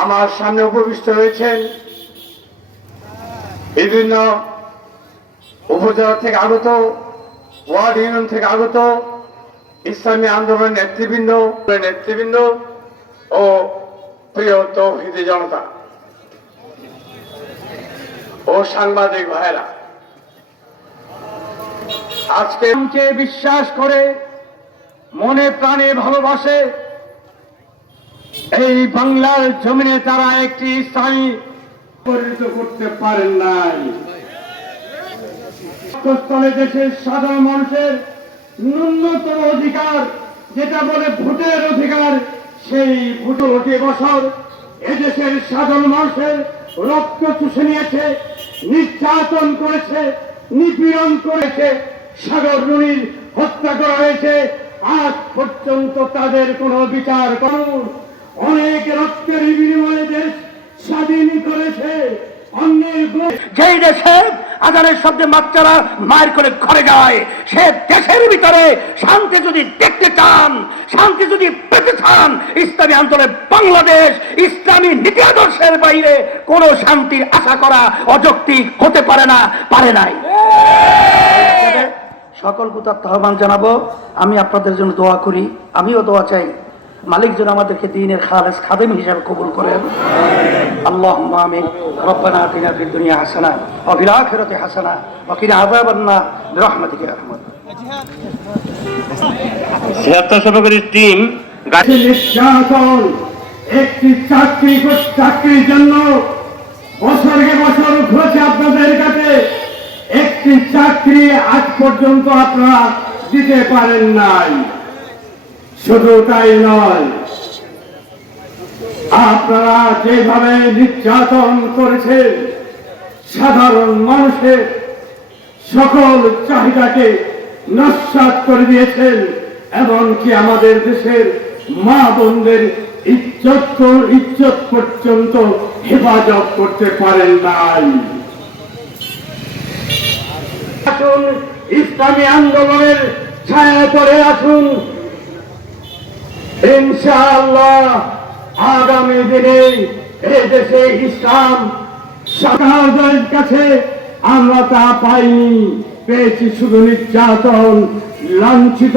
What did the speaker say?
আমার সামনে উপবিষ্ট হয়েছেন বিভিন্ন উপজেলা থেকে আগত, ওয়ার্ড ইউনিয়ন থেকে আগত, ইসলামী আন্দোলনের নেতৃবৃন্দ নেতৃবৃন্দ ও প্রিয় তৌহিদি জনতা ও সাংবাদিক ভাইরা আজকে বিশ্বাস করে, মনে প্রাণে ভালোবাসে এই বাংলার জমিনে তারা একটি ইসলামী পরিণত করতে পারেন নাই। দেশের সাধারণ মানুষের ন্যূনতম অধিকার, যেটা বলে ভোটের অধিকার, সেই ভোটে বছর এদেশের সাধারণ মানুষের রক্ত চুষে নিয়েছে, নির্যাতন করেছে, নিপীড়ন করেছে, সাগর রুনির হত্যা করা হয়েছে। আজ পর্যন্ত তাদের কোনো বিচার করুন। অনেক রক্তের বিনিময়ে দেশ স্বাধীন করেছে। যেই দেশে আজানের শব্দে বাচ্চারা মায়ের করে ঘরে যায় সে দেশের ভিতরে শান্তি যদি দেখতে চান শান্তি যদি পেতে চান ইসলামী আন্দোলন বাংলাদেশ ইসলামী নীতি আদর্শের বাইরে কোনো শান্তির আশা করা অযৌক্তিক হতে পারে না পারে নাই। সকল কুতার আহ্বান জানাব আমি আপনাদের জন্য দোয়া করি আমিও দোয়া চাই। মালিক যেন আমাদেরকে দিনের খালেস খাদেম হিসাবে কবুল করেন। আল্লাহ আমিন। রব্বানা আতিনা ফিদ দুনিয়া হাসানা ওয়া ফিল আখিরাতি হাসানা ওয়া কিনা আযাবান নার বিরহমাতিকা ইয়া আরহামার স্বেচ্ছাসেবকের টিম একটি একটি চাকরি চাকরির জন্য বছরকে বছর ঘুরেছে আপনাদের কাছে। একটি চাকরি আজ পর্যন্ত আপনারা দিতে পারেন নাই। শুধু তাই নয়, আপনারা যেভাবে নির্যাতন করেছেন, সাধারণ মানুষের সকল চাহিদাকে নস্বাত করে দিয়েছেন, এমনকি আমাদের দেশের মা বোনদের ইজ্জত ইজ্জত পর্যন্ত হেফাজত করতে পারেন নাই। ইসলামী আন্দোলনের ছায়া পরে আসুন। ইনশাআল্লাহ আগামী দিনে এই দেশে ইসলাম সাধারণের কাছে আমরা তা পাইনি। পেয়েছি শুধু নির্যাতন, লাঞ্ছিত